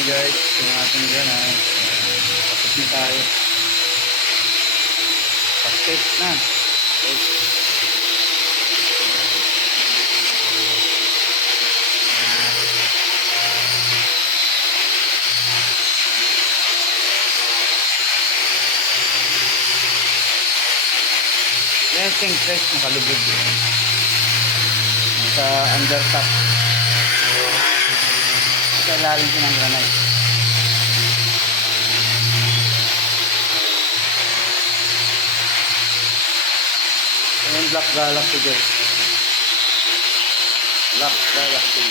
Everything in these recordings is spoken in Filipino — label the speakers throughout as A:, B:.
A: Hey guys, yung ating granite. Tapos na tayo. Pastes na. Yan yung press nakalubog. Sa undertop. Sa ilalim ko ng granite. Ayan Black Galaxy guys. Black Galaxy.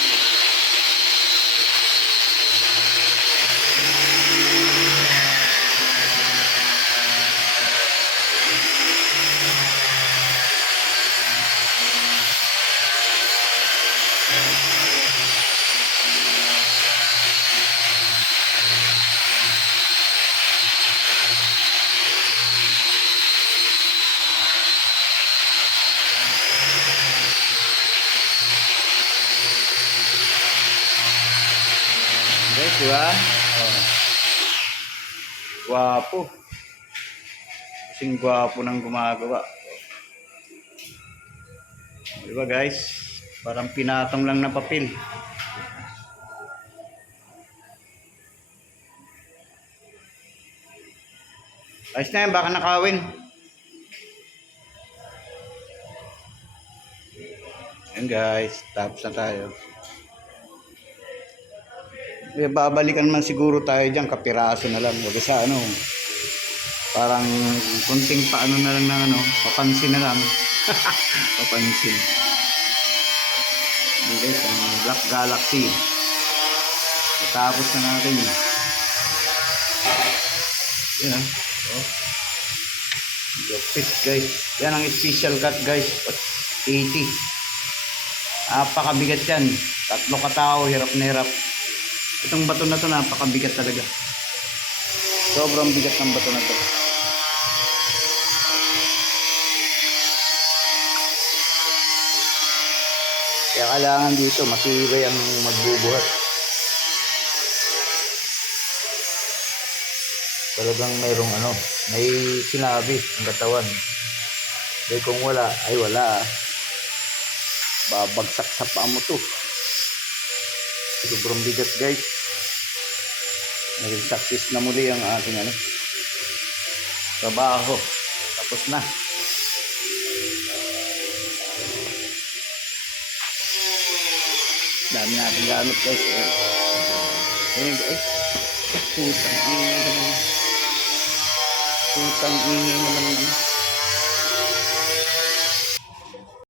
A: Di ba? Oh. Gwapo. Kasing gwapo ng gumagawa. Di ba guys? Parang pinatong lang na papel. Ayos na yan, baka nakawin. Yan guys, tapos na tayo. Eh, babalikan man siguro tayo dyan, kapiraso na lang. Huwag sa ano, parang kunting paano na lang ng ano, papansin na lang. papansin. Hindi guys, ang Black Galaxy. Natapos na natin. Yan. Oh. Lupit guys. Yan ang special cut guys. 80. Napakabigat yan. Tatlo katao, hirap na hirap. Itong bato na to napakabigat talaga. Sobrang bigat ng bato na to. Kaya kailangan dito matibay ang magbubuhat. Talagang mayroong ano, may sinabi ang katawan. Dahil kung wala, ay wala. Babagsak sa paa mo to. Sobrang bigat guys. Naging success na muli ang ating ano, trabaho. Tapos na. Dami natin gamit guys. Ayan. Ayan guys. Putang ingay naman. Putang ingay naman.